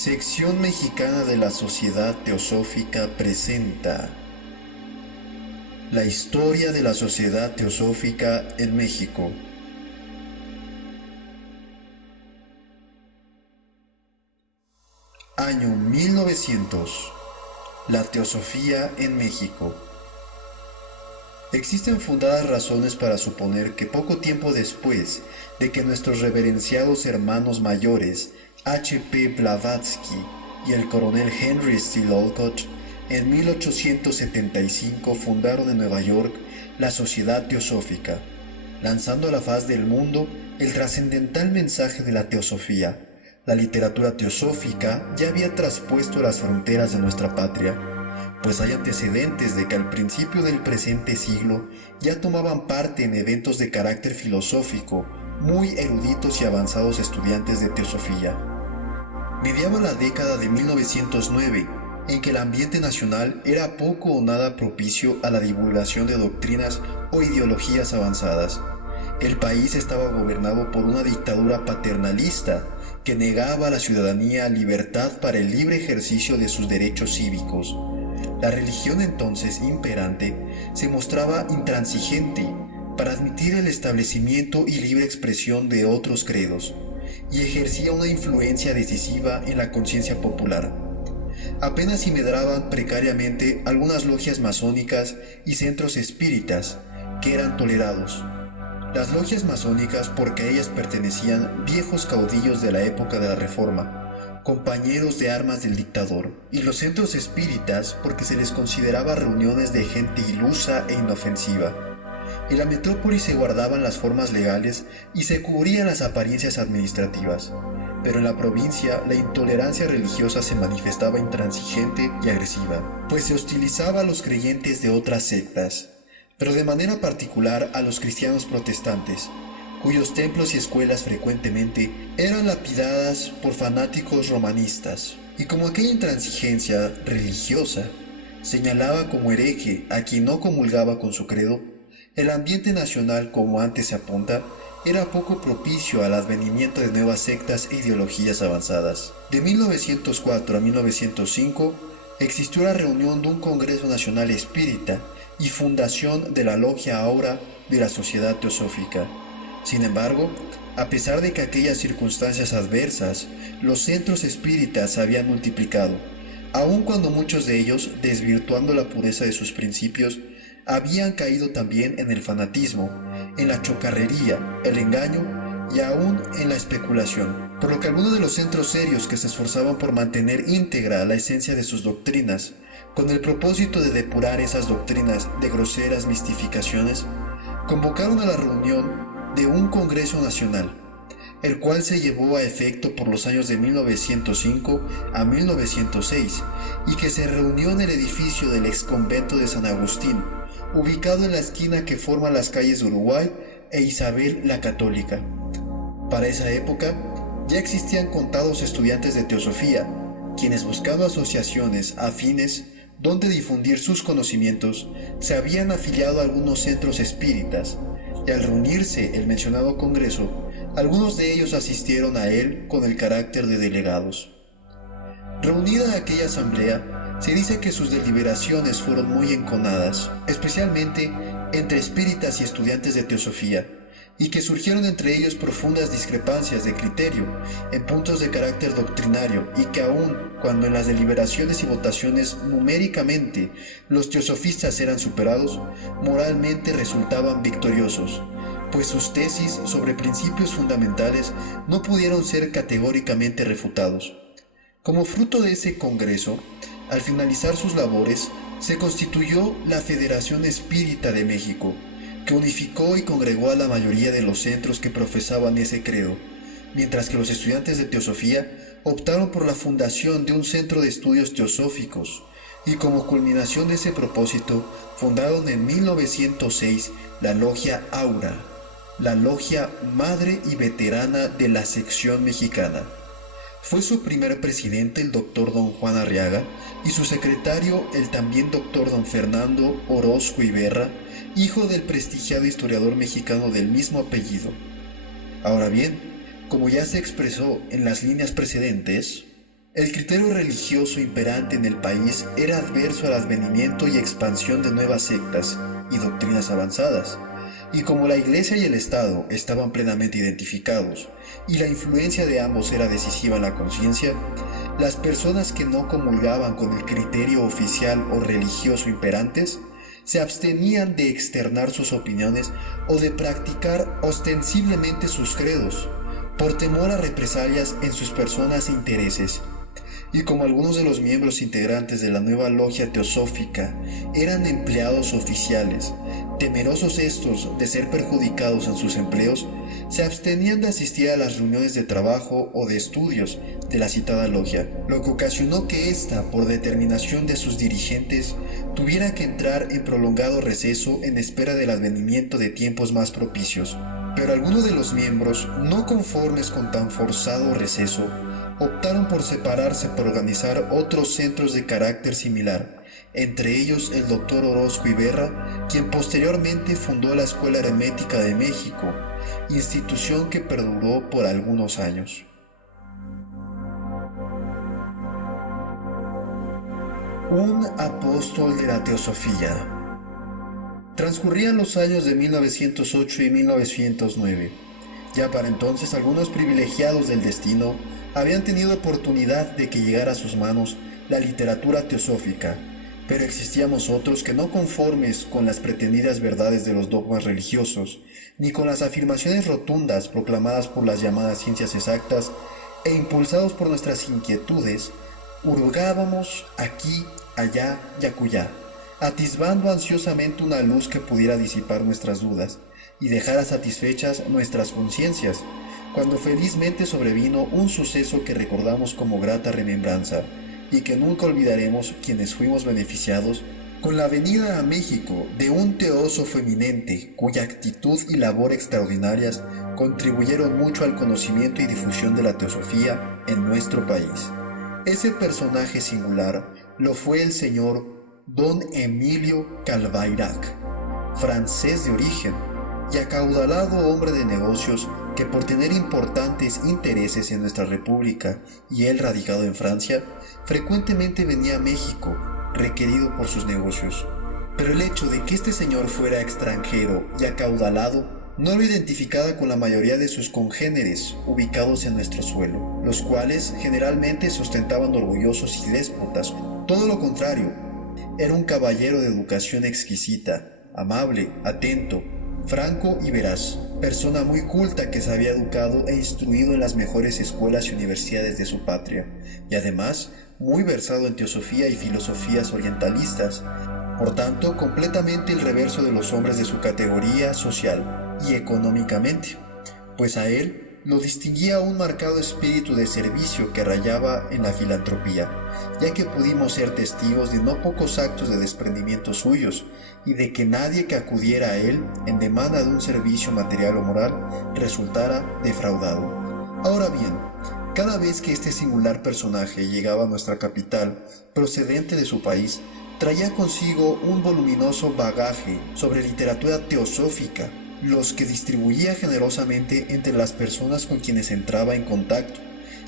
Sección Mexicana de la Sociedad Teosófica presenta la historia de la Sociedad Teosófica en México. Año 1900. La Teosofía en México. Existen fundadas razones para suponer que poco tiempo después de que nuestros reverenciados hermanos mayores H. P. Blavatsky y el coronel Henry Steele Olcott en 1875 fundaron en Nueva York la Sociedad Teosófica, lanzando a la faz del mundo el trascendental mensaje de la teosofía. La literatura teosófica ya había traspuesto las fronteras de nuestra patria, pues hay antecedentes de que al principio del presente siglo ya tomaban parte en eventos de carácter filosófico muy eruditos y avanzados estudiantes de teosofía. Mediaba la década de 1909, en que el ambiente nacional era poco o nada propicio a la divulgación de doctrinas o ideologías avanzadas. El país estaba gobernado por una dictadura paternalista que negaba a la ciudadanía libertad para el libre ejercicio de sus derechos cívicos. La religión entonces imperante se mostraba intransigente para admitir el establecimiento y libre expresión de otros credos, y ejercía una influencia decisiva en la conciencia popular. Apenas si medraban precariamente algunas logias masónicas y centros espíritas que eran tolerados. Las logias masónicas porque a ellas pertenecían viejos caudillos de la época de la Reforma, compañeros de armas del dictador, y los centros espíritas porque se les consideraba reuniones de gente ilusa e inofensiva. En la metrópoli se guardaban las formas legales y se cubrían las apariencias administrativas, pero en la provincia la intolerancia religiosa se manifestaba intransigente y agresiva, pues se hostilizaba a los creyentes de otras sectas, pero de manera particular a los cristianos protestantes, cuyos templos y escuelas frecuentemente eran lapidadas por fanáticos romanistas, y como aquella intransigencia religiosa señalaba como hereje a quien no comulgaba con su credo, el ambiente nacional, como antes se apunta, era poco propicio al advenimiento de nuevas sectas e ideologías avanzadas. De 1904 a 1905 existió la reunión de un Congreso Nacional Espírita y fundación de la Logia Aura de la Sociedad Teosófica. Sin embargo, a pesar de que aquellas circunstancias adversas, los centros espíritas se habían multiplicado, aun cuando muchos de ellos, desvirtuando la pureza de sus principios, habían caído también en el fanatismo, en la chocarrería, el engaño y aún en la especulación, por lo que algunos de los centros serios que se esforzaban por mantener íntegra la esencia de sus doctrinas, con el propósito de depurar esas doctrinas de groseras mistificaciones, convocaron a la reunión de un Congreso Nacional, el cual se llevó a efecto por los años de 1905 a 1906 y que se reunió en el edificio del exconvento de San Agustín, ubicado en la esquina que forma las calles de Uruguay e Isabel la Católica. Para esa época ya existían contados estudiantes de teosofía, quienes buscando asociaciones afines donde difundir sus conocimientos, se habían afiliado a algunos centros espíritas, y al reunirse el mencionado congreso, algunos de ellos asistieron a él con el carácter de delegados. Reunida aquella asamblea, se dice que sus deliberaciones fueron muy enconadas, especialmente entre espíritas y estudiantes de teosofía, y que surgieron entre ellos profundas discrepancias de criterio en puntos de carácter doctrinario, y que aun cuando en las deliberaciones y votaciones numéricamente los teosofistas eran superados, moralmente resultaban victoriosos, pues sus tesis sobre principios fundamentales no pudieron ser categóricamente refutados. Como fruto de ese congreso, al finalizar sus labores, se constituyó la Federación Espírita de México, que unificó y congregó a la mayoría de los centros que profesaban ese credo, mientras que los estudiantes de teosofía optaron por la fundación de un centro de estudios teosóficos, y como culminación de ese propósito, fundaron en 1906 la Logia Aura, la logia madre y veterana de la sección mexicana. Fue su primer presidente el doctor don Juan Arriaga y su secretario el también doctor don Fernando Orozco Iberra, hijo del prestigiado historiador mexicano del mismo apellido. Ahora bien, como ya se expresó en las líneas precedentes, El criterio religioso imperante en el país era adverso al advenimiento y expansión de nuevas sectas y doctrinas avanzadas, y como la Iglesia y el Estado estaban plenamente identificados, y la influencia de ambos era decisiva en la conciencia, las personas que no comulgaban con el criterio oficial o religioso imperantes se abstenían de externar sus opiniones o de practicar ostensiblemente sus credos, por temor a represalias en sus personas e intereses. Y como algunos de los miembros integrantes de la nueva logia teosófica eran empleados oficiales, temerosos estos de ser perjudicados en sus empleos, se abstenían de asistir a las reuniones de trabajo o de estudios de la citada logia, lo que ocasionó que ésta, por determinación de sus dirigentes, tuviera que entrar en prolongado receso en espera del advenimiento de tiempos más propicios. Pero algunos de los miembros, no conformes con tan forzado receso, optaron por separarse para organizar otros centros de carácter similar, entre ellos el doctor Orozco Iberra, quien posteriormente fundó la Escuela Hermética de México, institución que perduró por algunos años. Un apóstol de la teosofía. Transcurrían los años de 1908 y 1909. Ya para entonces algunos privilegiados del destino habían tenido oportunidad de que llegara a sus manos la literatura teosófica, pero existíamos otros que no conformes con las pretendidas verdades de los dogmas religiosos, ni con las afirmaciones rotundas proclamadas por las llamadas ciencias exactas, e impulsados por nuestras inquietudes, hurgábamos aquí, allá y acullá, atisbando ansiosamente una luz que pudiera disipar nuestras dudas y dejara satisfechas nuestras conciencias, cuando felizmente sobrevino un suceso que recordamos como grata remembranza y que nunca olvidaremos quienes fuimos beneficiados con la venida a México de un teósofo eminente cuya actitud y labor extraordinarias contribuyeron mucho al conocimiento y difusión de la teosofía en nuestro país. Ese personaje singular lo fue el señor Don Emilio Calbayrac, francés de origen y acaudalado hombre de negocios que por tener importantes intereses en nuestra república y él radicado en Francia, frecuentemente venía a México, requerido por sus negocios. Pero el hecho de que este señor fuera extranjero y acaudalado no lo identificaba con la mayoría de sus congéneres ubicados en nuestro suelo, los cuales generalmente se ostentaban orgullosos y déspotas. Todo lo contrario, era un caballero de educación exquisita, amable, atento, franco y veraz, persona muy culta que se había educado e instruido en las mejores escuelas y universidades de su patria, y además muy versado en teosofía y filosofías orientalistas, por tanto completamente el reverso de los hombres de su categoría social y económicamente, pues a él lo distinguía un marcado espíritu de servicio que rayaba en la filantropía, ya que pudimos ser testigos de no pocos actos de desprendimiento suyos y de que nadie que acudiera a él en demanda de un servicio material o moral resultara defraudado. Ahora bien, cada vez que este singular personaje llegaba a nuestra capital, procedente de su país, traía consigo un voluminoso bagaje sobre literatura teosófica, los que distribuía generosamente entre las personas con quienes entraba en contacto,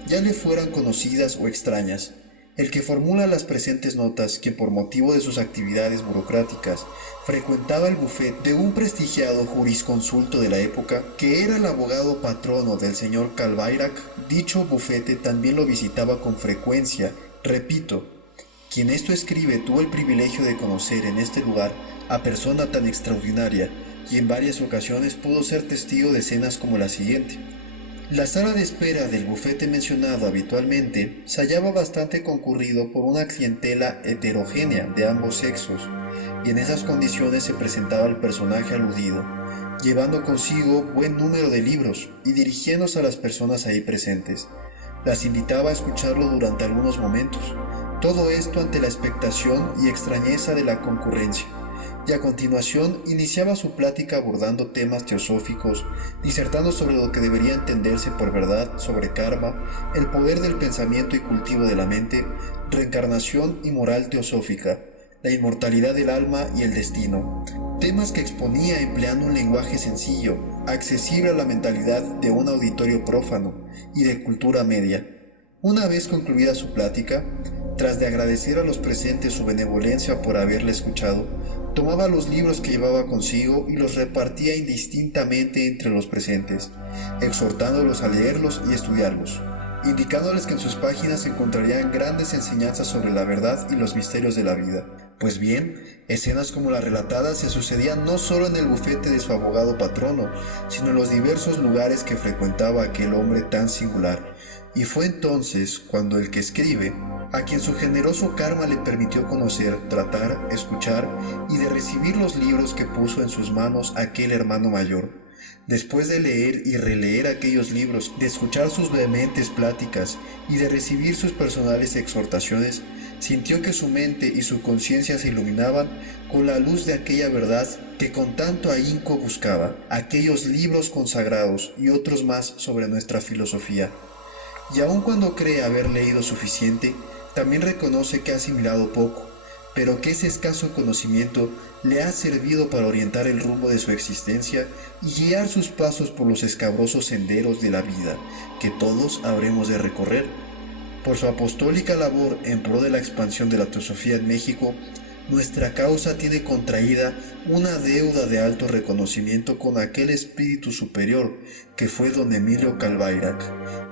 ya le fueran conocidas o extrañas. El que formula las presentes notas, que por motivo de sus actividades burocráticas frecuentaba el bufete de un prestigiado jurisconsulto de la época, que era el abogado patrono del señor Calbayrac, dicho bufete también lo visitaba con frecuencia. Repito, quien esto escribe tuvo el privilegio de conocer en este lugar a persona tan extraordinaria, y en varias ocasiones pudo ser testigo de escenas como la siguiente. La sala de espera del bufete mencionado habitualmente se hallaba bastante concurrido por una clientela heterogénea de ambos sexos, y en esas condiciones se presentaba el personaje aludido, llevando consigo buen número de libros y dirigiéndose a las personas ahí presentes. Las invitaba a escucharlo durante algunos momentos, todo esto ante la expectación y extrañeza de la concurrencia. Y a continuación iniciaba su plática abordando temas teosóficos, disertando sobre lo que debería entenderse por verdad sobre karma, el poder del pensamiento y cultivo de la mente, reencarnación y moral teosófica, la inmortalidad del alma y el destino, temas que exponía empleando un lenguaje sencillo, accesible a la mentalidad de un auditorio prófano y de cultura media. Una vez concluida su plática, tras de agradecer a los presentes su benevolencia por haberle escuchado, tomaba los libros que llevaba consigo y los repartía indistintamente entre los presentes, exhortándolos a leerlos y estudiarlos, indicándoles que en sus páginas se encontrarían grandes enseñanzas sobre la verdad y los misterios de la vida. Pues bien, escenas como las relatadas se sucedían no solo en el bufete de su abogado patrono, sino en los diversos lugares que frecuentaba aquel hombre tan singular. Y fue entonces cuando el que escribe, a quien su generoso karma le permitió conocer, tratar, escuchar y de recibir los libros que puso en sus manos aquel hermano mayor, después de leer y releer aquellos libros, de escuchar sus vehementes pláticas y de recibir sus personales exhortaciones, sintió que su mente y su conciencia se iluminaban con la luz de aquella verdad que con tanto ahínco buscaba, aquellos libros consagrados y otros más sobre nuestra filosofía. Y aun cuando cree haber leído suficiente, también reconoce que ha asimilado poco, pero que ese escaso conocimiento le ha servido para orientar el rumbo de su existencia y guiar sus pasos por los escabrosos senderos de la vida que todos habremos de recorrer. Por su apostólica labor en pro de la expansión de la teosofía en México, nuestra causa tiene contraída una deuda de alto reconocimiento con aquel espíritu superior que fue don Emilio Calbayrac.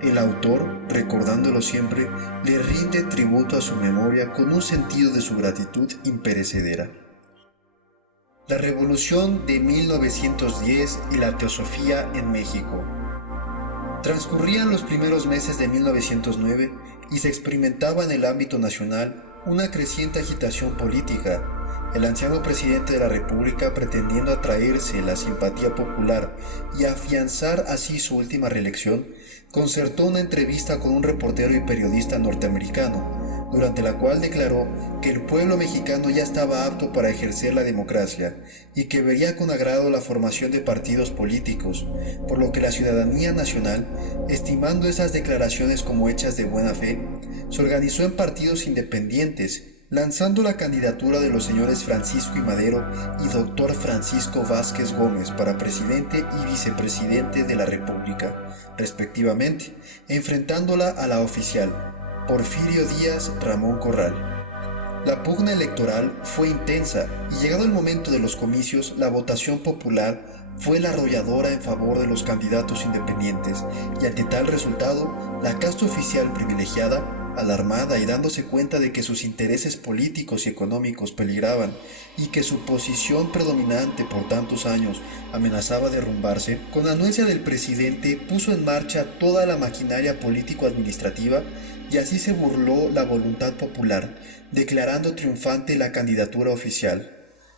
El autor, recordándolo siempre, le rinde tributo a su memoria con un sentido de su gratitud imperecedera. La Revolución de 1910 y la teosofía en México. Transcurrían los primeros meses de 1909 y se experimentaba en el ámbito nacional una creciente agitación política. El anciano presidente de la República, pretendiendo atraerse la simpatía popular y afianzar así su última reelección, concertó una entrevista con un reportero y periodista norteamericano, durante la cual declaró que el pueblo mexicano ya estaba apto para ejercer la democracia y que vería con agrado la formación de partidos políticos, por lo que la ciudadanía nacional, estimando esas declaraciones como hechas de buena fe, se organizó en partidos independientes, lanzando la candidatura de los señores Francisco I. Madero y Dr. Francisco Vázquez Gómez para presidente y vicepresidente de la República, respectivamente, enfrentándola a la oficial, Porfirio Díaz Ramón Corral. La pugna electoral fue intensa y llegado el momento de los comicios, la votación popular fue la arrolladora en favor de los candidatos independientes y ante tal resultado, la casta oficial privilegiada, alarmada y dándose cuenta de que sus intereses políticos y económicos peligraban y que su posición predominante por tantos años amenazaba derrumbarse, con anuencia del presidente puso en marcha toda la maquinaria político-administrativa y así se burló la voluntad popular, declarando triunfante la candidatura oficial.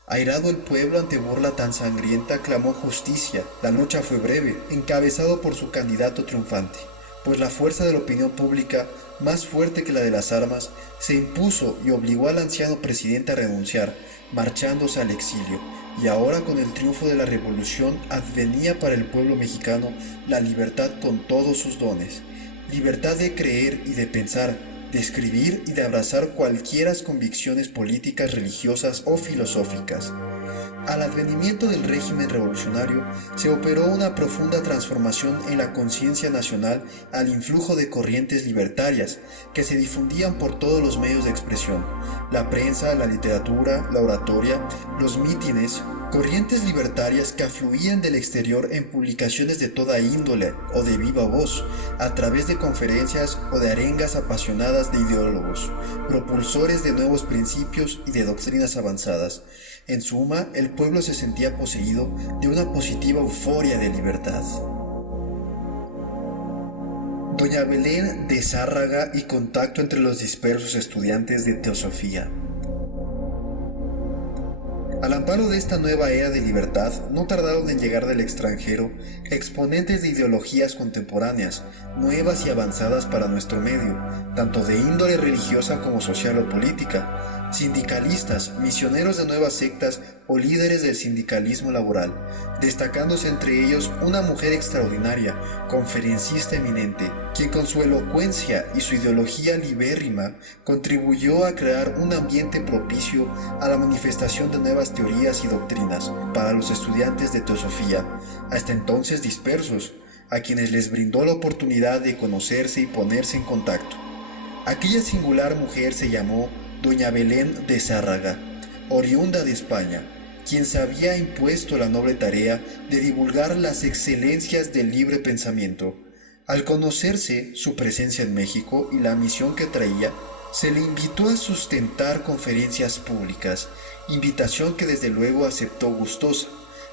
Airado el pueblo ante burla tan sangrienta, clamó justicia. La lucha fue breve, encabezado por su candidato triunfante, pues la fuerza de la opinión pública, más fuerte que la de las armas, se impuso y obligó al anciano presidente a renunciar, marchándose al exilio. Y ahora, con el triunfo de la revolución, advenía para el pueblo mexicano la libertad con todos sus dones. Libertad de creer y de pensar, de escribir y de abrazar cualquiera convicciones políticas, religiosas o filosóficas. Al advenimiento del régimen revolucionario se operó una profunda transformación en la conciencia nacional al influjo de corrientes libertarias que se difundían por todos los medios de expresión, la prensa, la literatura, la oratoria, los mítines, corrientes libertarias que afluían del exterior en publicaciones de toda índole o de viva voz, a través de conferencias o de arengas apasionadas de ideólogos, propulsores de nuevos principios y de doctrinas avanzadas. En suma, el pueblo se sentía poseído de una positiva euforia de libertad. Doña Belén de Zárraga y contacto entre los dispersos estudiantes de teosofía. Al amparo de esta nueva era de libertad, no tardaron en llegar del extranjero exponentes de ideologías contemporáneas, nuevas y avanzadas para nuestro medio, tanto de índole religiosa como social o política, sindicalistas, misioneros de nuevas sectas o líderes del sindicalismo laboral, destacándose entre ellos una mujer extraordinaria, conferencista eminente, quien con su elocuencia y su ideología libérrima contribuyó a crear un ambiente propicio a la manifestación de nuevas teorías y doctrinas para los estudiantes de teosofía, hasta entonces dispersos, a quienes les brindó la oportunidad de conocerse y ponerse en contacto. Aquella singular mujer se llamó Doña Belén de Zárraga, oriunda de España, quien se había impuesto la noble tarea de divulgar las excelencias del libre pensamiento. Al conocerse su presencia en México y la misión que traía, se le invitó a sustentar conferencias públicas, invitación que desde luego aceptó gustosa,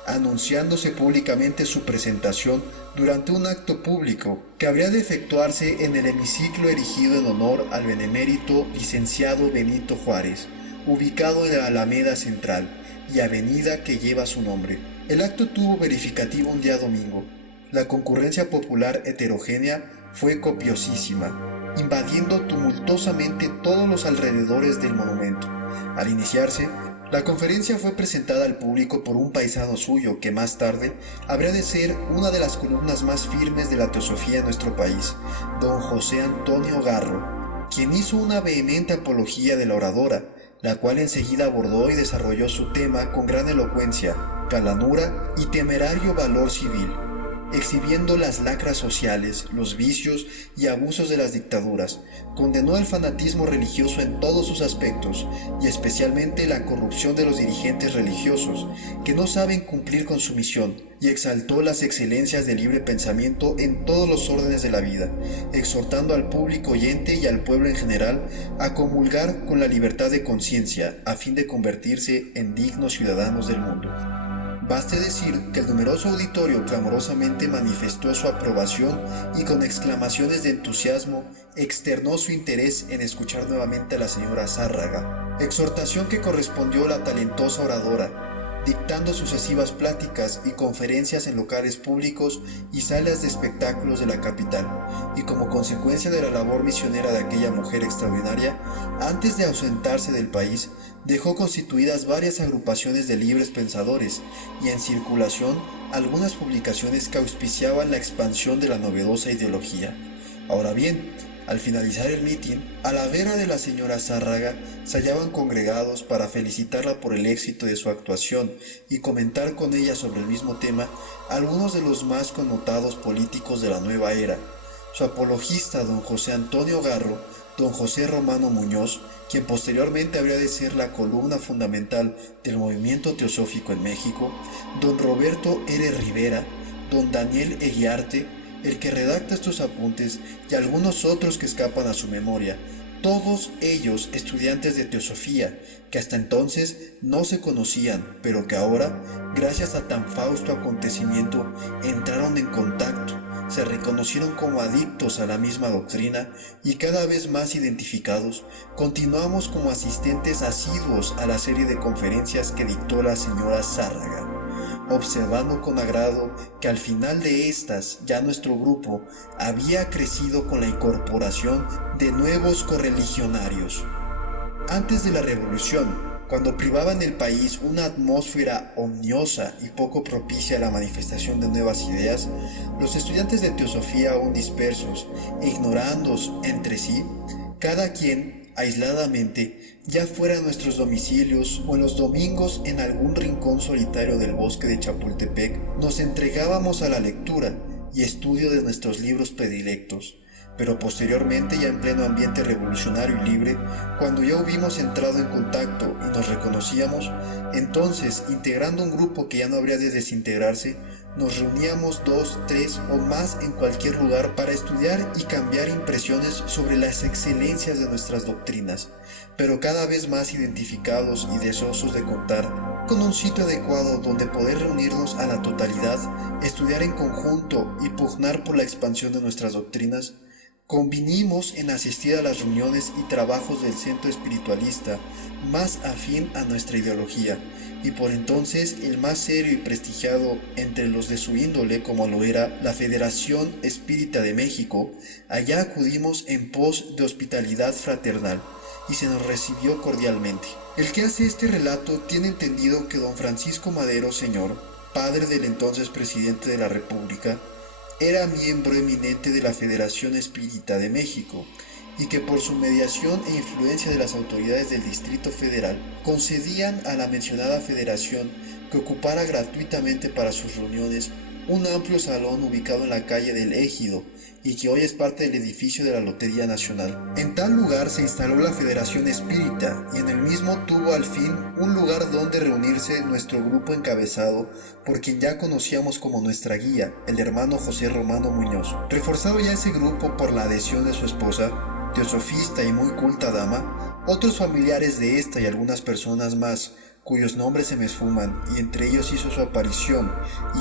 anunciándose públicamente su presentación durante un acto público que habría de efectuarse en el hemiciclo erigido en honor al benemérito licenciado Benito Juárez, ubicado en la Alameda Central y avenida que lleva su nombre. El acto tuvo verificativo un día domingo. La concurrencia popular heterogénea fue copiosísima, invadiendo tumultuosamente todos los alrededores del monumento. Al iniciarse, la conferencia fue presentada al público por un paisano suyo que más tarde habría de ser una de las columnas más firmes de la teosofía en nuestro país, don José Antonio Garro, quien hizo una vehemente apología de la oradora, la cual enseguida abordó y desarrolló su tema con gran elocuencia, calanura y temerario valor civil, exhibiendo las lacras sociales, los vicios y abusos de las dictaduras, condenó el fanatismo religioso en todos sus aspectos y especialmente la corrupción de los dirigentes religiosos que no saben cumplir con su misión, y exaltó las excelencias del libre pensamiento en todos los órdenes de la vida, exhortando al público oyente y al pueblo en general a comulgar con la libertad de conciencia a fin de convertirse en dignos ciudadanos del mundo. Baste decir que el numeroso auditorio clamorosamente manifestó su aprobación y con exclamaciones de entusiasmo externó su interés en escuchar nuevamente a la señora Zárraga, exhortación que correspondió a la talentosa oradora, dictando sucesivas pláticas y conferencias en locales públicos y salas de espectáculos de la capital, y como consecuencia de la labor misionera de aquella mujer extraordinaria, antes de ausentarse del país, dejó constituidas varias agrupaciones de libres pensadores y en circulación algunas publicaciones que auspiciaban la expansión de la novedosa ideología. Ahora bien, al finalizar el mitin, a la vera de la señora Zárraga se hallaban congregados para felicitarla por el éxito de su actuación y comentar con ella sobre el mismo tema algunos de los más connotados políticos de la nueva era. Su apologista, don José Antonio Garro, don José Romano Muñoz, quien posteriormente habría de ser la columna fundamental del movimiento teosófico en México, don Roberto R. Rivera, don Daniel Eguiarte, el que redacta estos apuntes y algunos otros que escapan a su memoria, todos ellos estudiantes de teosofía, que hasta entonces no se conocían, pero que ahora, gracias a tan fausto acontecimiento, entraron en contacto, se reconocieron como adictos a la misma doctrina y cada vez más identificados, continuamos como asistentes asiduos a la serie de conferencias que dictó la señora Zárraga, observando con agrado que al final de estas ya nuestro grupo había crecido con la incorporación de nuevos correligionarios. Antes de la revolución, cuando privaba en el país una atmósfera omniosa y poco propicia a la manifestación de nuevas ideas, los estudiantes de teosofía aún dispersos e ignorandos entre sí, cada quien aisladamente, ya fuera en nuestros domicilios o en los domingos en algún rincón solitario del bosque de Chapultepec, nos entregábamos a la lectura y estudio de nuestros libros predilectos. Pero posteriormente, ya en pleno ambiente revolucionario y libre, cuando ya hubimos entrado en contacto y nos reconocíamos, entonces, integrando un grupo que ya no habría de desintegrarse, nos reuníamos 2, 3 o más en cualquier lugar para estudiar y cambiar impresiones sobre las excelencias de nuestras doctrinas, pero cada vez más identificados y deseosos de contar con un sitio adecuado donde poder reunirnos a la totalidad, estudiar en conjunto y pugnar por la expansión de nuestras doctrinas. Convinimos en asistir a las reuniones y trabajos del centro espiritualista más afín a nuestra ideología, y por entonces el más serio y prestigiado entre los de su índole, como lo era la Federación Espírita de México. Allá acudimos en pos de hospitalidad fraternal, y se nos recibió cordialmente. El que hace este relato tiene entendido que don Francisco Madero Señor, padre del entonces presidente de la República, era miembro eminente de la Federación Espírita de México y que por su mediación e influencia de las autoridades del Distrito Federal concedían a la mencionada federación que ocupara gratuitamente para sus reuniones un amplio salón ubicado en la calle del Ejido y que hoy es parte del edificio de la Lotería Nacional. En tal lugar se instaló la Federación Espírita y en el mismo tuvo al fin un lugar donde reunirse nuestro grupo encabezado por quien ya conocíamos como nuestra guía, el hermano José Romano Muñoz. Reforzado ya ese grupo por la adhesión de su esposa, teosofista y muy culta dama, otros familiares de esta y algunas personas más, cuyos nombres se me esfuman, y entre ellos hizo su aparición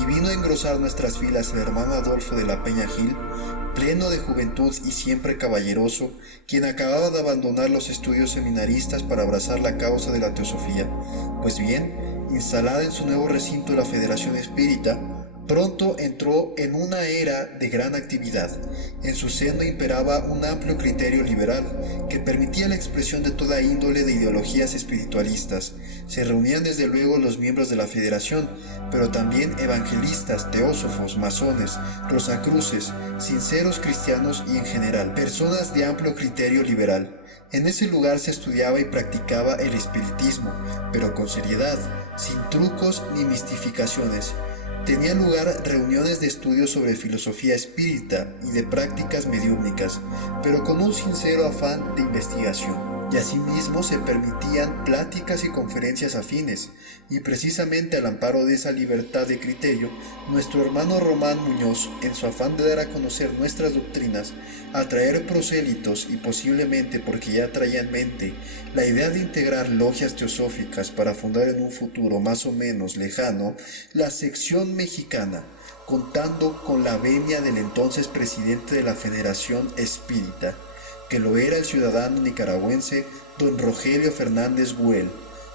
y vino a engrosar nuestras filas el hermano Adolfo de la Peña Gil, pleno de juventud y siempre caballeroso, quien acababa de abandonar los estudios seminaristas para abrazar la causa de la teosofía. Pues bien, instalada en su nuevo recinto la Federación Espírita, pronto entró en una era de gran actividad. En su seno imperaba un amplio criterio liberal que permitía la expresión de toda índole de ideologías espiritualistas. Se reunían desde luego los miembros de la Federación, pero también evangelistas, teósofos, masones, rosacruces, sinceros cristianos y en general, personas de amplio criterio liberal. En ese lugar se estudiaba y practicaba el espiritismo, pero con seriedad, sin trucos ni mistificaciones. Tenían lugar reuniones de estudio sobre filosofía espírita y de prácticas mediúmnicas, pero con un sincero afán de investigación. Y asimismo se permitían pláticas y conferencias afines, y precisamente al amparo de esa libertad de criterio, nuestro hermano Román Muñoz, en su afán de dar a conocer nuestras doctrinas, atraer prosélitos y posiblemente porque ya traía en mente la idea de integrar logias teosóficas para fundar en un futuro más o menos lejano la sección mexicana, contando con la venia del entonces presidente de la Federación Espírita, que lo era el ciudadano nicaragüense don Rogelio Fernández Güell,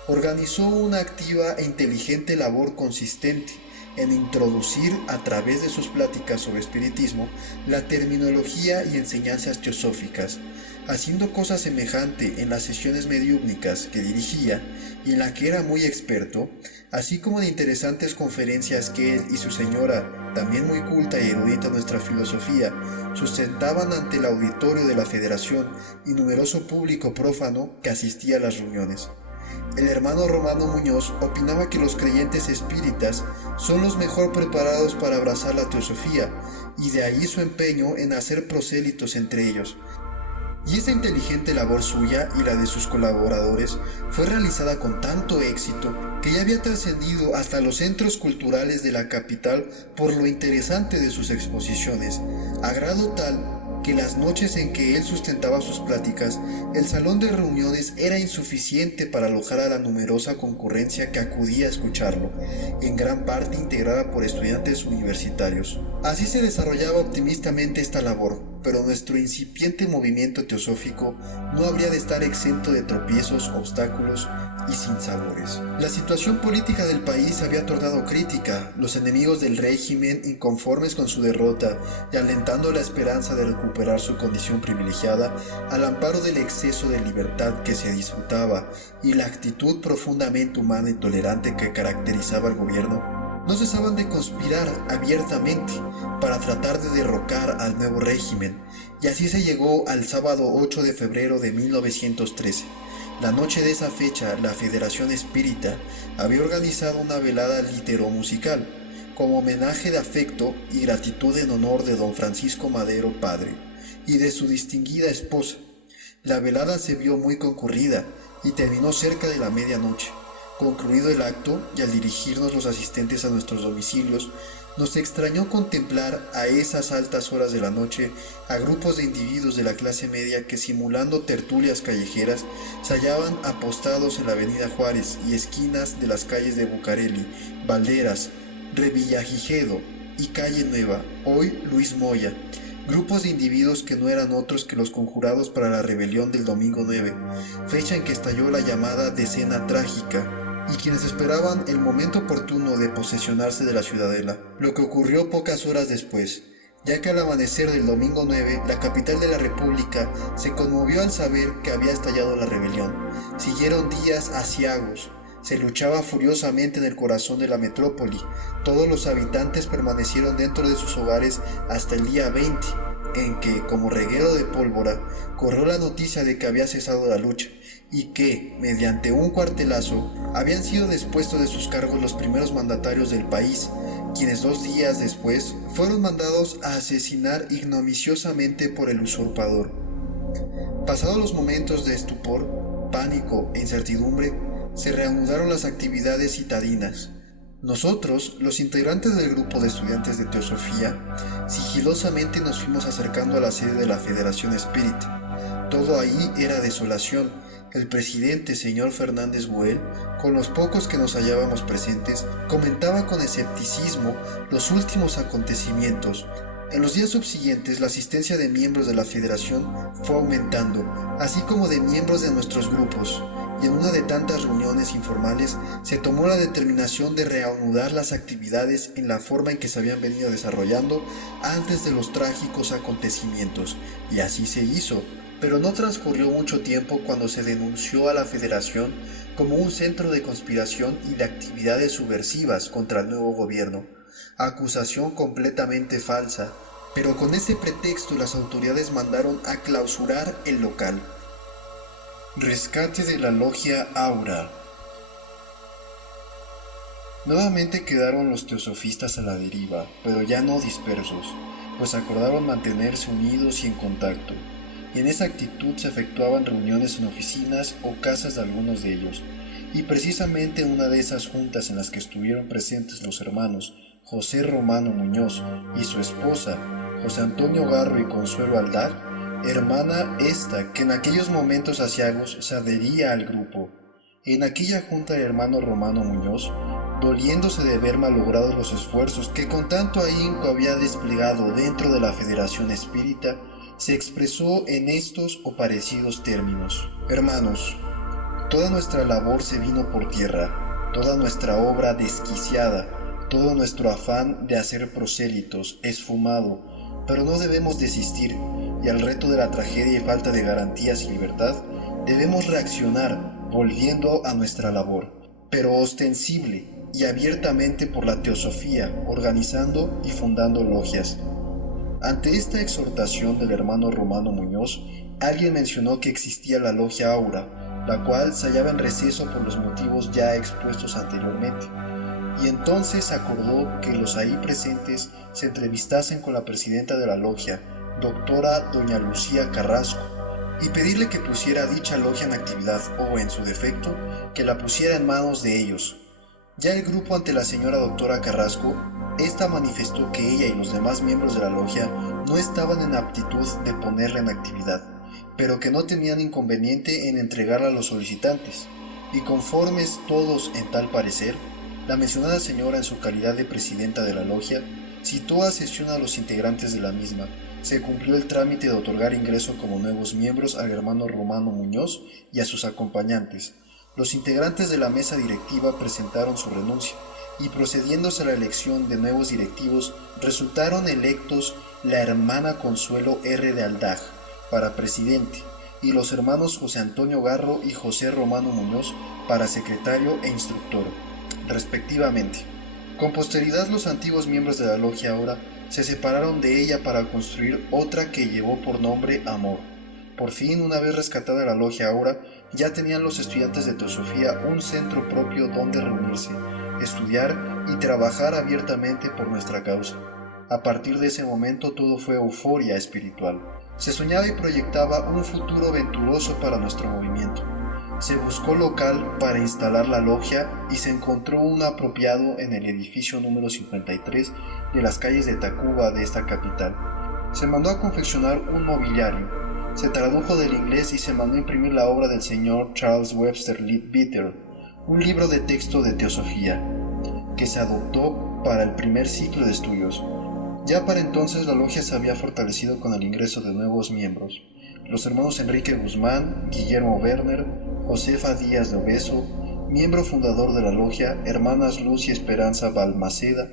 organizó una activa e inteligente labor consistente en introducir a través de sus pláticas sobre espiritismo la terminología y enseñanzas teosóficas, haciendo cosa semejante en las sesiones mediúmnicas que dirigía y en la que era muy experto, así como de interesantes conferencias que él y su señora, también muy culta y erudita en nuestra filosofía, sustentaban ante el auditorio de la Federación y numeroso público prófano que asistía a las reuniones. El hermano Romano Muñoz opinaba que los creyentes espíritas son los mejor preparados para abrazar la teosofía, y de ahí su empeño en hacer prosélitos entre ellos. Y esa inteligente labor suya y la de sus colaboradores fue realizada con tanto éxito que ya había trascendido hasta los centros culturales de la capital por lo interesante de sus exposiciones, a grado tal que las noches en que él sustentaba sus pláticas, el salón de reuniones era insuficiente para alojar a la numerosa concurrencia que acudía a escucharlo, en gran parte integrada por estudiantes universitarios. Así se desarrollaba optimistamente esta labor, pero nuestro incipiente movimiento teosófico no habría de estar exento de tropiezos, obstáculos y sinsabores. La situación política del país se había tornado crítica, los enemigos del régimen, inconformes con su derrota y alentando la esperanza de recuperar su condición privilegiada, al amparo del exceso de libertad que se disfrutaba y la actitud profundamente humana y tolerante que caracterizaba al gobierno, no cesaban de conspirar abiertamente para tratar de derrocar al nuevo régimen, y así se llegó al sábado 8 de febrero de 1913. La noche de esa fecha, la Federación Espírita había organizado una velada litero-musical, como homenaje de afecto y gratitud en honor de don Francisco Madero padre, y de su distinguida esposa. La velada se vio muy concurrida, y terminó cerca de la medianoche. Concluido el acto, y al dirigirnos los asistentes a nuestros domicilios, nos extrañó contemplar a esas altas horas de la noche a grupos de individuos de la clase media que, simulando tertulias callejeras, se hallaban apostados en la avenida Juárez y esquinas de las calles de Bucareli, Valderas, Revillagigedo y Calle Nueva, hoy Luis Moya. Grupos de individuos que no eran otros que los conjurados para la rebelión del domingo 9, fecha en que estalló la llamada Decena Trágica, y quienes esperaban el momento oportuno de posesionarse de la ciudadela, lo que ocurrió pocas horas después, ya que al amanecer del domingo 9, la capital de la República se conmovió al saber que había estallado la rebelión. Siguieron días aciagos, se luchaba furiosamente en el corazón de la metrópoli, todos los habitantes permanecieron dentro de sus hogares hasta el día 20, en que, como reguero de pólvora, corrió la noticia de que había cesado la lucha, y que, mediante un cuartelazo, habían sido dispuestos de sus cargos los primeros mandatarios del país, quienes 2 días después fueron mandados a asesinar ignominiosamente por el usurpador. Pasados los momentos de estupor, pánico e incertidumbre, se reanudaron las actividades citadinas. Nosotros, los integrantes del grupo de estudiantes de Teosofía, sigilosamente nos fuimos acercando a la sede de la Federación Espírita. Todo ahí era desolación. El presidente, señor Fernández Buell, con los pocos que nos hallábamos presentes, comentaba con escepticismo los últimos acontecimientos. En los días subsiguientes, la asistencia de miembros de la Federación fue aumentando, así como de miembros de nuestros grupos, y en una de tantas reuniones informales se tomó la determinación de reanudar las actividades en la forma en que se habían venido desarrollando antes de los trágicos acontecimientos, y así se hizo. Pero no transcurrió mucho tiempo cuando se denunció a la Federación como un centro de conspiración y de actividades subversivas contra el nuevo gobierno, acusación completamente falsa, pero con ese pretexto las autoridades mandaron a clausurar el local. Rescate de la logia Aura. Nuevamente quedaron los teosofistas a la deriva, pero ya no dispersos, pues acordaron mantenerse unidos y en contacto, y en esa actitud se efectuaban reuniones en oficinas o casas de algunos de ellos, y precisamente en una de esas juntas en las que estuvieron presentes los hermanos José Romano Muñoz y su esposa, José Antonio Garro y Consuelo Aldag, hermana esta que en aquellos momentos aciagos se adhería al grupo. En aquella junta el hermano Romano Muñoz, doliéndose de ver malogrados los esfuerzos que con tanto ahínco había desplegado dentro de la Federación Espírita, se expresó en estos o parecidos términos: hermanos, toda nuestra labor se vino por tierra, toda nuestra obra desquiciada, todo nuestro afán de hacer prosélitos, esfumado, pero no debemos desistir, y al reto de la tragedia y falta de garantías y libertad, debemos reaccionar, volviendo a nuestra labor, pero ostensible y abiertamente por la teosofía, organizando y fundando logias. Ante esta exhortación del hermano Romano Muñoz, alguien mencionó que existía la logia Aura, la cual se hallaba en receso por los motivos ya expuestos anteriormente, y entonces acordó que los ahí presentes se entrevistasen con la presidenta de la logia, doctora doña Lucía Carrasco, y pedirle que pusiera dicha logia en actividad o, en su defecto, que la pusiera en manos de ellos. Ya el grupo ante la señora doctora Carrasco, esta manifestó que ella y los demás miembros de la logia no estaban en aptitud de ponerla en actividad, pero que no tenían inconveniente en entregarla a los solicitantes, y conformes todos en tal parecer, la mencionada señora, en su calidad de presidenta de la logia, citó a sesión a los integrantes de la misma. Se cumplió el trámite de otorgar ingreso como nuevos miembros al hermano Romano Muñoz y a sus acompañantes. Los integrantes de la mesa directiva presentaron su renuncia, y procediéndose a la elección de nuevos directivos, resultaron electos la hermana Consuelo R. de Aldag para presidente, y los hermanos José Antonio Garro y José Romano Muñoz para secretario e instructor, respectivamente. Con posteridad, los antiguos miembros de la logia Aura se separaron de ella para construir otra que llevó por nombre Amor. Por fin, una vez rescatada la logia Aura, ya tenían los estudiantes de teosofía un centro propio donde reunirse, estudiar y trabajar abiertamente por nuestra causa. A partir de ese momento todo fue euforia espiritual. Se soñaba y proyectaba un futuro venturoso para nuestro movimiento. Se buscó local para instalar la logia y se encontró uno apropiado en el edificio número 53 de las calles de Tacuba de esta capital. Se mandó a confeccionar un mobiliario, se tradujo del inglés y se mandó a imprimir la obra del señor Charles Webster Leadbeater, un libro de texto de teosofía, que se adoptó para el primer ciclo de estudios. Ya para entonces la logia se había fortalecido con el ingreso de nuevos miembros: los hermanos Enrique Guzmán, Guillermo Werner, Josefa Díaz de Obeso, miembro fundador de la logia, hermanas Luz y Esperanza Balmaceda,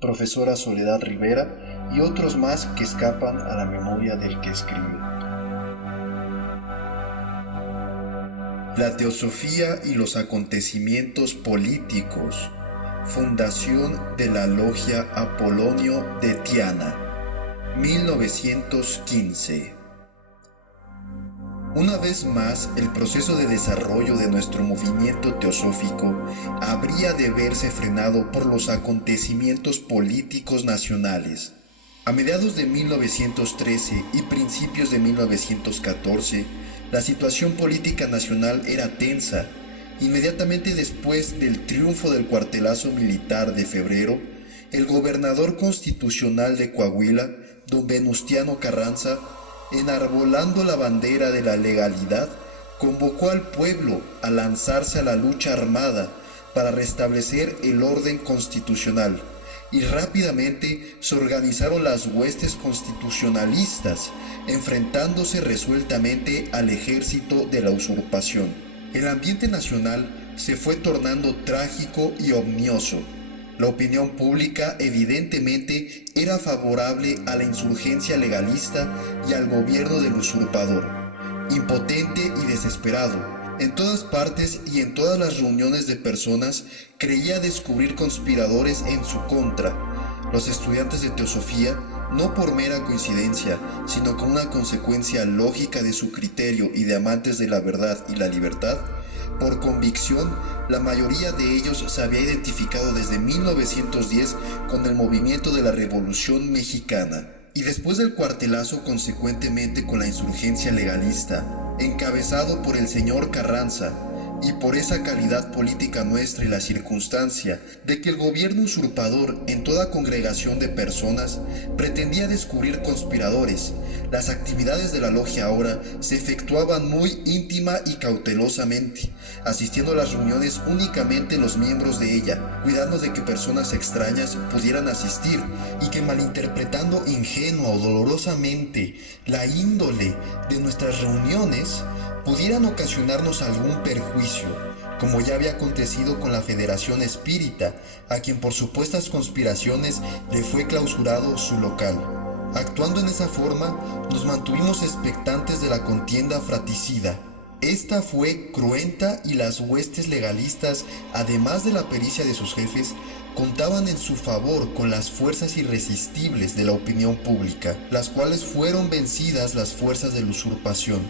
profesora Soledad Rivera y otros más que escapan a la memoria del que escribe. La teosofía y los acontecimientos políticos. Fundación de la logia Apolonio de Tiana, 1915. Una vez más, el proceso de desarrollo de nuestro movimiento teosófico habría de verse frenado por los acontecimientos políticos nacionales. A mediados de 1913 y principios de 1914, la situación política nacional era tensa. Inmediatamente después del triunfo del cuartelazo militar de febrero, el gobernador constitucional de Coahuila, don Venustiano Carranza, enarbolando la bandera de la legalidad, convocó al pueblo a lanzarse a la lucha armada para restablecer el orden constitucional, y rápidamente se organizaron las huestes constitucionalistas, enfrentándose resueltamente al ejército de la usurpación. El ambiente nacional se fue tornando trágico y ominoso. La opinión pública evidentemente era favorable a la insurgencia legalista y al gobierno del usurpador. Impotente y desesperado, en todas partes y en todas las reuniones de personas creía descubrir conspiradores en su contra. Los estudiantes de teosofía, no por mera coincidencia, sino como una consecuencia lógica de su criterio y de amantes de la verdad y la libertad, por convicción, la mayoría de ellos se había identificado desde 1910 con el movimiento de la Revolución Mexicana, y después del cuartelazo consecuentemente con la insurgencia legalista, encabezado por el señor Carranza, y por esa calidad política nuestra y la circunstancia de que el gobierno usurpador en toda congregación de personas pretendía descubrir conspiradores, las actividades de la logia ahora se efectuaban muy íntima y cautelosamente, asistiendo a las reuniones únicamente los miembros de ella, cuidando de que personas extrañas pudieran asistir y que malinterpretando ingenua o dolorosamente la índole de nuestras reuniones, pudieran ocasionarnos algún perjuicio, como ya había acontecido con la Federación Espírita, a quien por supuestas conspiraciones le fue clausurado su local. Actuando en esa forma, nos mantuvimos expectantes de la contienda fratricida. Esta fue cruenta y las huestes legalistas, además de la pericia de sus jefes, contaban en su favor con las fuerzas irresistibles de la opinión pública, las cuales fueron vencidas las fuerzas de la usurpación,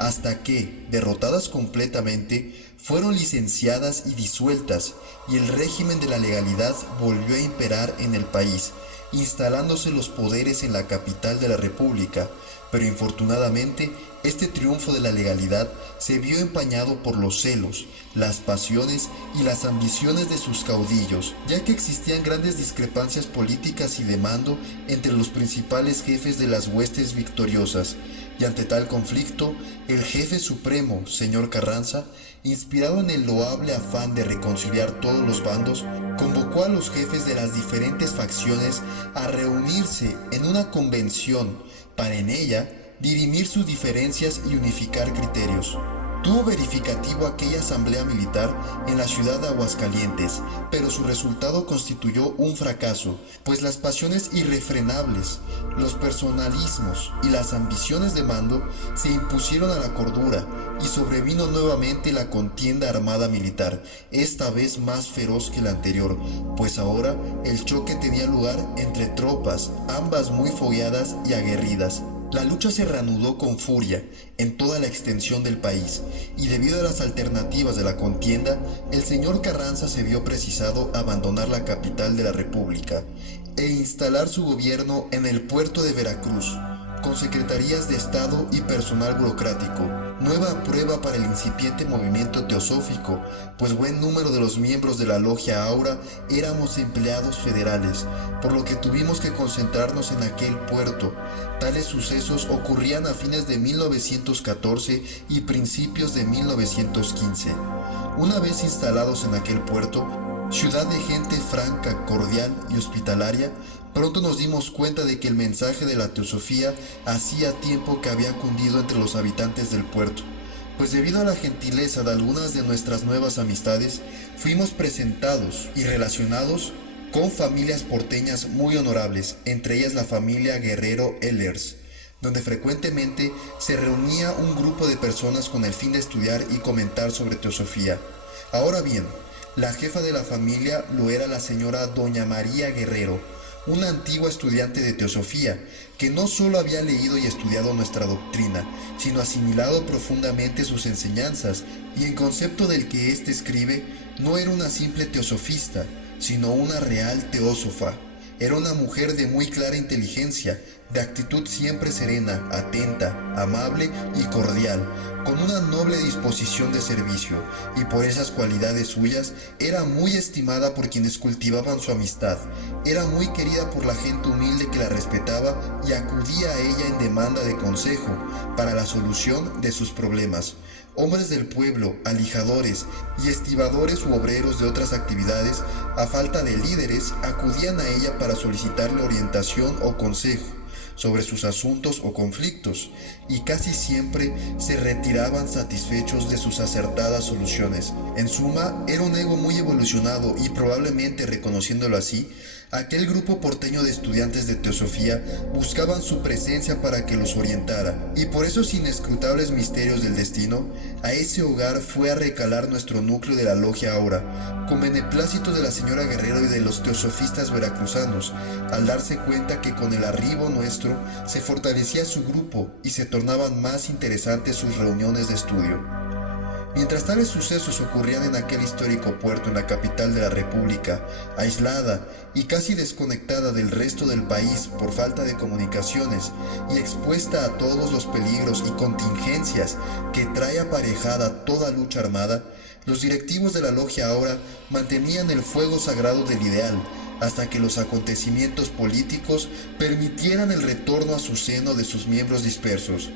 hasta que, derrotadas completamente, fueron licenciadas y disueltas, y el régimen de la legalidad volvió a imperar en el país, instalándose los poderes en la capital de la República, pero infortunadamente este triunfo de la legalidad se vio empañado por los celos, las pasiones y las ambiciones de sus caudillos, ya que existían grandes discrepancias políticas y de mando entre los principales jefes de las huestes victoriosas, y ante tal conflicto, el jefe supremo, señor Carranza, inspirado en el loable afán de reconciliar todos los bandos, convocó a los jefes de las diferentes facciones a reunirse en una convención para en ella dirimir sus diferencias y unificar criterios. Tuvo verificativo aquella asamblea militar en la ciudad de Aguascalientes, pero su resultado constituyó un fracaso, pues las pasiones irrefrenables, los personalismos y las ambiciones de mando se impusieron a la cordura y sobrevino nuevamente la contienda armada militar, esta vez más feroz que la anterior, pues ahora el choque tenía lugar entre tropas, ambas muy fogueadas y aguerridas. La lucha se reanudó con furia en toda la extensión del país, y debido a las alternativas de la contienda, el señor Carranza se vio precisado a abandonar la capital de la República e instalar su gobierno en el puerto de Veracruz, con secretarías de Estado y personal burocrático, nueva prueba para el incipiente movimiento teosófico, pues buen número de los miembros de la logia Aura éramos empleados federales, por lo que tuvimos que concentrarnos en aquel puerto. Tales sucesos ocurrían a fines de 1914 y principios de 1915. Una vez instalados en aquel puerto, ciudad de gente franca, cordial y hospitalaria, pronto nos dimos cuenta de que el mensaje de la teosofía hacía tiempo que había cundido entre los habitantes del puerto, pues debido a la gentileza de algunas de nuestras nuevas amistades, fuimos presentados y relacionados con familias porteñas muy honorables, entre ellas la familia Guerrero Ehlers, donde frecuentemente se reunía un grupo de personas con el fin de estudiar y comentar sobre teosofía. Ahora bien, la jefa de la familia lo era la señora Doña María Guerrero, una antigua estudiante de teosofía, que no solo había leído y estudiado nuestra doctrina, sino asimilado profundamente sus enseñanzas, y en concepto del que éste escribe, no era una simple teosofista, sino una real teósofa. Era una mujer de muy clara inteligencia, de actitud siempre serena, atenta, amable y cordial, con una noble disposición de servicio, y por esas cualidades suyas era muy estimada por quienes cultivaban su amistad. Era muy querida por la gente humilde que la respetaba y acudía a ella en demanda de consejo para la solución de sus problemas. Hombres del pueblo, alijadores y estibadores u obreros de otras actividades, a falta de líderes, acudían a ella para solicitarle orientación o consejo sobre sus asuntos o conflictos, y casi siempre se retiraban satisfechos de sus acertadas soluciones. En suma, era un ego muy evolucionado y probablemente, reconociéndolo así, aquel grupo porteño de estudiantes de teosofía buscaban su presencia para que los orientara, y por esos inescrutables misterios del destino, a ese hogar fue a recalar nuestro núcleo de la Logia Aura, con beneplácito de la señora Guerrero y de los teosofistas veracruzanos, al darse cuenta que con el arribo nuestro se fortalecía su grupo y se tornaban más interesantes sus reuniones de estudio. Mientras tales sucesos ocurrían en aquel histórico puerto en la capital de la República, aislada y casi desconectada del resto del país por falta de comunicaciones y expuesta a todos los peligros y contingencias que trae aparejada toda lucha armada, los directivos de la Logia Aura mantenían el fuego sagrado del ideal hasta que los acontecimientos políticos permitieran el retorno a su seno de sus miembros dispersos.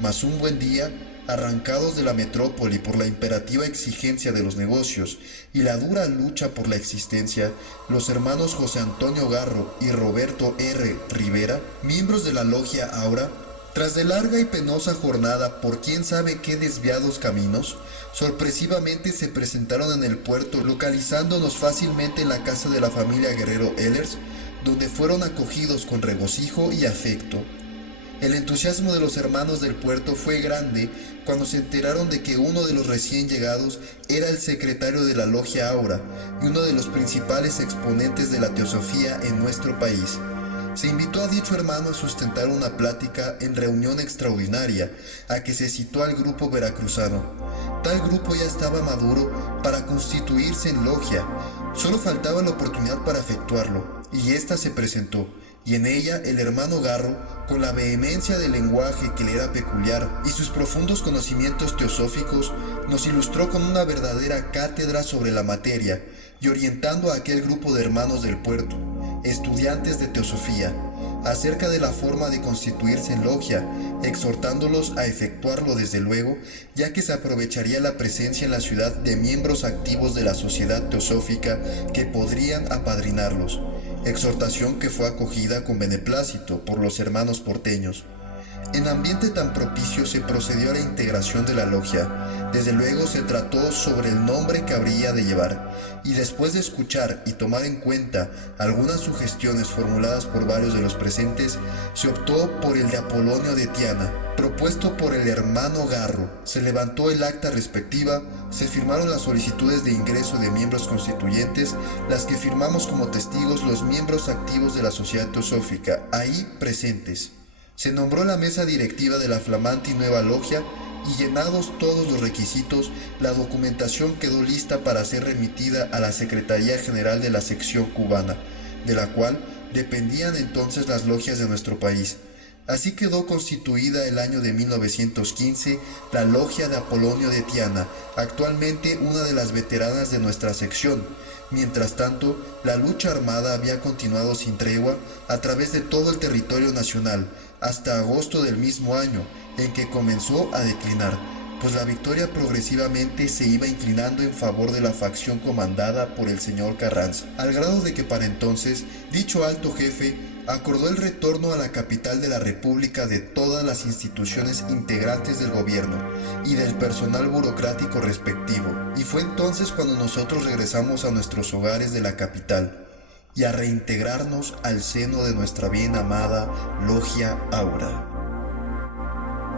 Mas un buen día, arrancados de la metrópoli por la imperativa exigencia de los negocios y la dura lucha por la existencia, los hermanos José Antonio Garro y Roberto R. Rivera, miembros de la Logia Aura, tras de larga y penosa jornada por quién sabe qué desviados caminos, sorpresivamente se presentaron en el puerto, localizándonos fácilmente en la casa de la familia Guerrero Ehlers, donde fueron acogidos con regocijo y afecto. El entusiasmo de los hermanos del puerto fue grande cuando se enteraron de que uno de los recién llegados era el secretario de la Logia Aura y uno de los principales exponentes de la teosofía en nuestro país. Se invitó a dicho hermano a sustentar una plática en reunión extraordinaria a que se citó al grupo veracruzano. Tal grupo ya estaba maduro para constituirse en logia, solo faltaba la oportunidad para efectuarlo, y ésta se presentó, y en ella el hermano Garro, con la vehemencia del lenguaje que le era peculiar y sus profundos conocimientos teosóficos, nos ilustró con una verdadera cátedra sobre la materia y orientando a aquel grupo de hermanos del puerto, estudiantes de teosofía, acerca de la forma de constituirse en logia, exhortándolos a efectuarlo desde luego, ya que se aprovecharía la presencia en la ciudad de miembros activos de la sociedad teosófica que podrían apadrinarlos, exhortación que fue acogida con beneplácito por los hermanos porteños. En ambiente tan propicio se procedió a la integración de la logia. Desde luego se trató sobre el nombre que habría de llevar, y después de escuchar y tomar en cuenta algunas sugestiones formuladas por varios de los presentes, se optó por el de Apolonio de Tiana, propuesto por el hermano Garro. Se levantó el acta respectiva, se firmaron las solicitudes de ingreso de miembros constituyentes, las que firmamos como testigos los miembros activos de la Sociedad Teosófica, ahí presentes. Se nombró la mesa directiva de la flamante y nueva logia y llenados todos los requisitos, la documentación quedó lista para ser remitida a la Secretaría General de la Sección Cubana, de la cual dependían entonces las logias de nuestro país. Así quedó constituida el año de 1915 la Logia de Apolonio de Tiana, actualmente una de las veteranas de nuestra sección. Mientras tanto, la lucha armada había continuado sin tregua a través de todo el territorio nacional, hasta agosto del mismo año, en que comenzó a declinar, pues la victoria progresivamente se iba inclinando en favor de la facción comandada por el señor Carranza, al grado de que para entonces dicho alto jefe acordó el retorno a la capital de la República de todas las instituciones integrantes del gobierno y del personal burocrático respectivo, y fue entonces cuando nosotros regresamos a nuestros hogares de la capital y a reintegrarnos al seno de nuestra bien amada Logia Aura.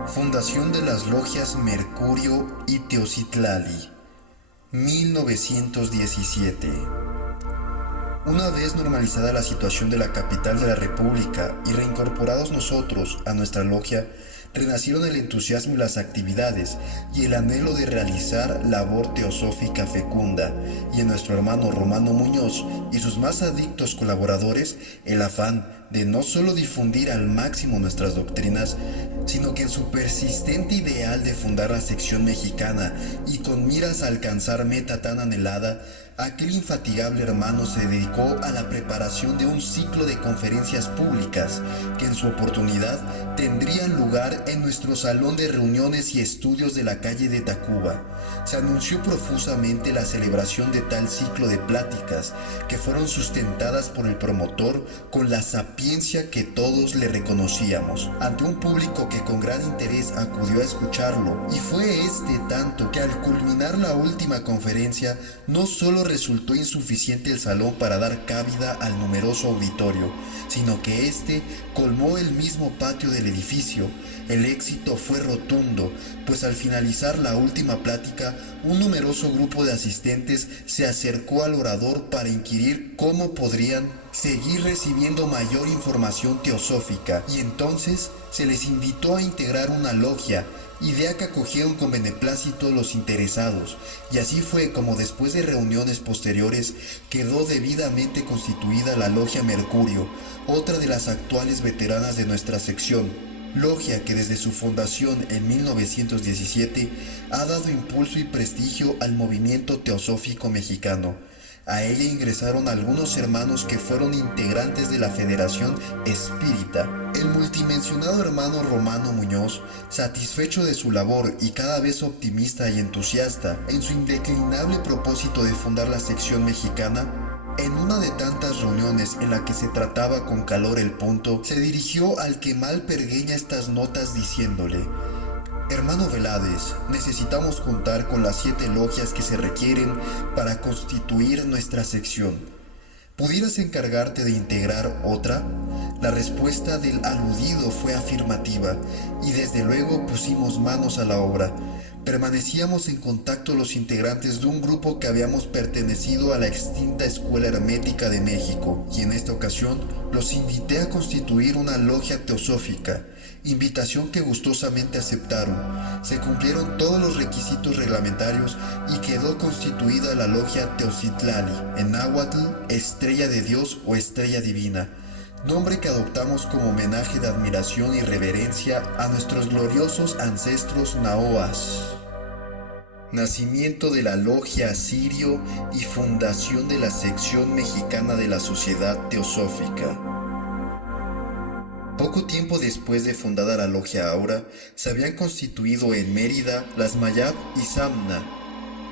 Fundación de las Logias Mercurio y Teocitlali, 1917. Una vez normalizada la situación de la capital de la República y reincorporados nosotros a nuestra logia, renacieron el entusiasmo y las actividades y el anhelo de realizar labor teosófica fecunda, y en nuestro hermano Romano Muñoz y sus más adictos colaboradores el afán de no solo difundir al máximo nuestras doctrinas, sino que en su persistente ideal de fundar la sección mexicana y con miras a alcanzar meta tan anhelada, aquel infatigable hermano se dedicó a la preparación de un ciclo de conferencias públicas que en su oportunidad tendrían lugar en nuestro salón de reuniones y estudios de la calle de Tacuba. Se anunció profusamente la celebración de tal ciclo de pláticas que fueron sustentadas por el promotor con la sapiencia que todos le reconocíamos, ante un público que con gran interés acudió a escucharlo, y fue este tanto que al culminar la última conferencia no solo resultó insuficiente el salón para dar cabida al numeroso auditorio, sino que éste colmó el mismo patio del edificio. El éxito fue rotundo, pues al finalizar la última plática, un numeroso grupo de asistentes se acercó al orador para inquirir cómo podrían seguir recibiendo mayor información teosófica, y entonces se les invitó a integrar una logia, idea que acogieron con beneplácito los interesados, y así fue como después de reuniones posteriores quedó debidamente constituida la Logia Mercurio, otra de las actuales veteranas de nuestra sección, logia que desde su fundación en 1917 ha dado impulso y prestigio al movimiento teosófico mexicano. A ella ingresaron algunos hermanos que fueron integrantes de la Federación Espírita. El multimencionado hermano Romano Muñoz, satisfecho de su labor y cada vez optimista y entusiasta en su indeclinable propósito de fundar la sección mexicana, en una de tantas reuniones en la que se trataba con calor el punto, se dirigió al que mal pergueña estas notas diciéndole: Hermano Veláez, necesitamos contar con las 7 logias que se requieren para constituir nuestra sección. ¿Pudieras encargarte de integrar otra? La respuesta del aludido fue afirmativa, y desde luego pusimos manos a la obra. Permanecíamos en contacto los integrantes de un grupo que habíamos pertenecido a la extinta Escuela Hermética de México, y en esta ocasión los invité a constituir una logia teosófica, invitación que gustosamente aceptaron. Se cumplieron todos los requisitos reglamentarios y quedó constituida la logia Teocitlali, en náhuatl Estrella de Dios o Estrella Divina, nombre que adoptamos como homenaje de admiración y reverencia a nuestros gloriosos ancestros nahuas. Nacimiento de la Logia Asirio y fundación de la sección mexicana de la Sociedad Teosófica. Poco tiempo después de fundada la Logia Aura, se habían constituido en Mérida las Mayab y Samna,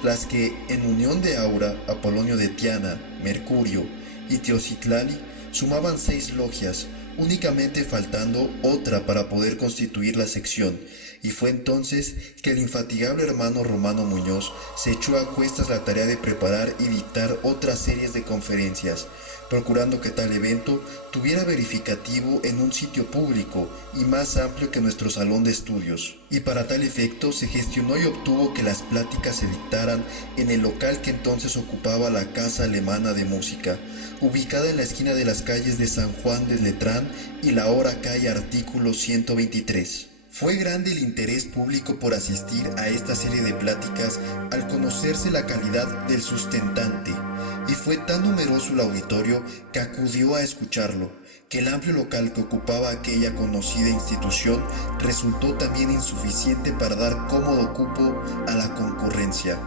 las que, en unión de Aura, Apolonio de Tiana, Mercurio y Teocitlali, sumaban 6 logias, únicamente faltando otra para poder constituir la sección, y fue entonces que el infatigable hermano Romano Muñoz se echó a cuestas la tarea de preparar y dictar otras series de conferencias, procurando que tal evento tuviera verificativo en un sitio público y más amplio que nuestro salón de estudios. Y para tal efecto se gestionó y obtuvo que las pláticas se dictaran en el local que entonces ocupaba la Casa Alemana de Música, ubicada en la esquina de las calles de San Juan de Letrán y la ahora calle Artículo 123. Fue grande el interés público por asistir a esta serie de pláticas al conocerse la calidad del sustentante, y fue tan numeroso el auditorio que acudió a escucharlo, que el amplio local que ocupaba aquella conocida institución resultó también insuficiente para dar cómodo cupo a la concurrencia,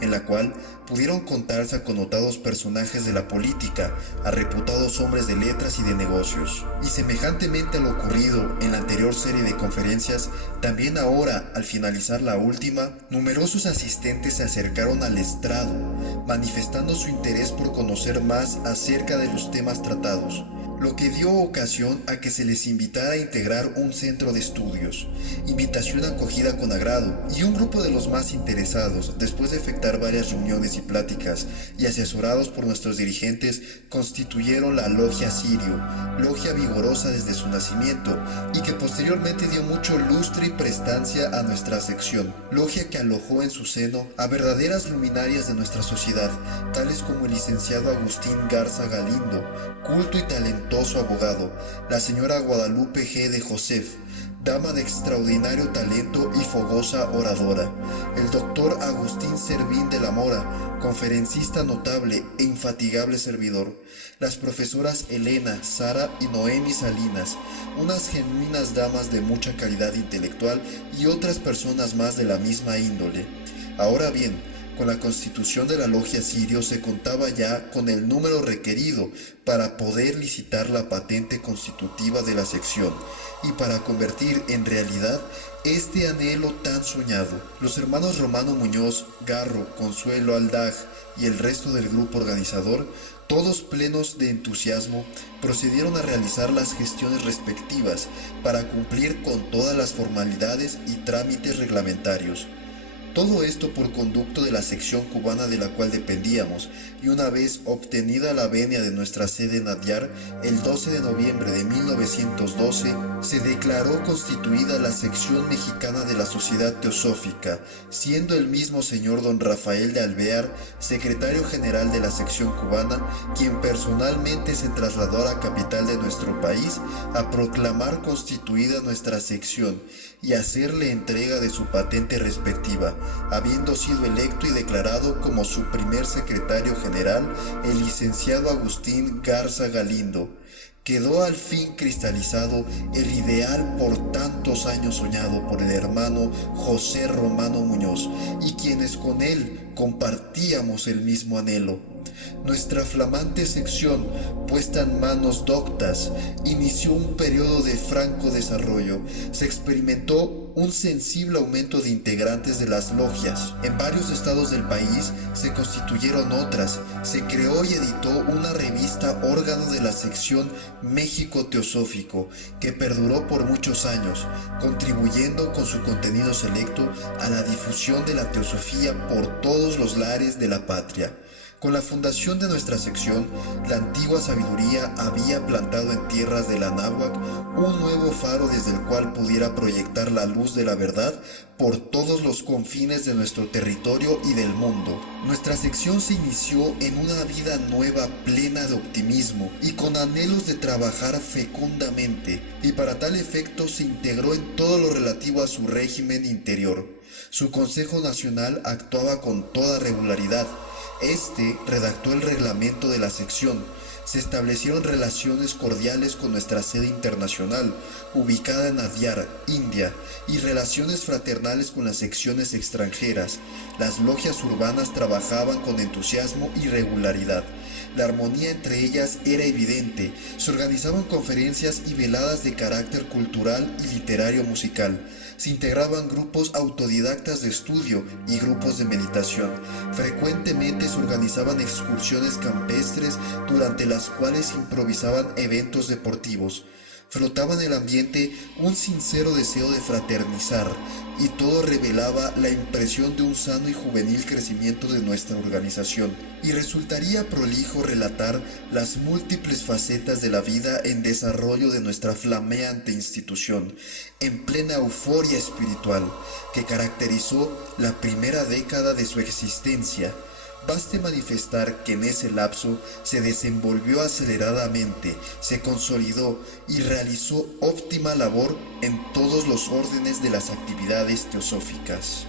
en la cual pudieron contarse a connotados personajes de la política, a reputados hombres de letras y de negocios. Y semejantemente a lo ocurrido en la anterior serie de conferencias, también ahora, al finalizar la última, numerosos asistentes se acercaron al estrado, manifestando su interés por conocer más acerca de los temas tratados, lo que dio ocasión a que se les invitara a integrar un centro de estudios, invitación acogida con agrado, y un grupo de los más interesados, después de efectuar varias reuniones y pláticas, y asesorados por nuestros dirigentes, constituyeron la Logia Sirio, logia vigorosa desde su nacimiento, y que posteriormente dio mucho lustre y prestancia a nuestra sección, logia que alojó en su seno a verdaderas luminarias de nuestra sociedad, tales como el licenciado Agustín Garza Galindo, culto y talentoso abogado, la señora Guadalupe G. de Josef, dama de extraordinario talento y fogosa oradora, el doctor Agustín Servín de la Mora, conferencista notable e infatigable servidor, las profesoras Elena, Sara y Noemi Salinas, unas genuinas damas de mucha calidad intelectual y otras personas más de la misma índole. Ahora bien, con la constitución de la Logia Sirio se contaba ya con el número requerido para poder licitar la patente constitutiva de la sección y para convertir en realidad este anhelo tan soñado. Los hermanos Romano Muñoz, Garro, Consuelo Aldag y el resto del grupo organizador, todos plenos de entusiasmo, procedieron a realizar las gestiones respectivas para cumplir con todas las formalidades y trámites reglamentarios. Todo esto por conducto de la sección cubana de la cual dependíamos, y una vez obtenida la venia de nuestra sede en Adyar, el 12 de noviembre de 1912, se declaró constituida la sección mexicana de la Sociedad Teosófica, siendo el mismo señor don Rafael de Alvear, secretario general de la sección cubana, quien personalmente se trasladó a la capital de nuestro país a proclamar constituida nuestra sección y hacerle entrega de su patente respectiva, habiendo sido electo y declarado como su primer secretario general el licenciado Agustín Garza Galindo. Quedó al fin cristalizado el ideal por tantos años soñado por el hermano José Romano Muñoz, y quienes con él compartíamos el mismo anhelo. Nuestra flamante sección, puesta en manos doctas, inició un periodo de franco desarrollo. Se experimentó un sensible aumento de integrantes de las logias. En varios estados del país se constituyeron otras. Se creó y editó una revista órgano de la sección México Teosófico, que perduró por muchos años, contribuyendo con su contenido selecto a la difusión de la teosofía por todos los lares de la patria. Con la fundación de nuestra sección, la antigua sabiduría había plantado en tierras de la náhuac un nuevo faro desde el cual pudiera proyectar la luz de la verdad por todos los confines de nuestro territorio y del mundo. Nuestra sección se inició en una vida nueva plena de optimismo y con anhelos de trabajar fecundamente, y para tal efecto se integró en todo lo relativo a su régimen interior. Su Consejo Nacional actuaba con toda regularidad. Este redactó el reglamento de la sección. Se establecieron relaciones cordiales con nuestra sede internacional, ubicada en Adyar, India, y relaciones fraternales con las secciones extranjeras. Las logias urbanas trabajaban con entusiasmo y regularidad. La armonía entre ellas era evidente. Se organizaban conferencias y veladas de carácter cultural y literario musical. Se integraban grupos autodidactas de estudio y grupos de meditación. Frecuentemente se organizaban excursiones campestres durante las cuales improvisaban eventos deportivos. Flotaba en el ambiente un sincero deseo de fraternizar, y todo revelaba la impresión de un sano y juvenil crecimiento de nuestra organización. Y resultaría prolijo relatar las múltiples facetas de la vida en desarrollo de nuestra flameante institución, en plena euforia espiritual, que caracterizó la primera década de su existencia. Baste manifestar que en ese lapso se desenvolvió aceleradamente, se consolidó y realizó óptima labor en todos los órdenes de las actividades teosóficas.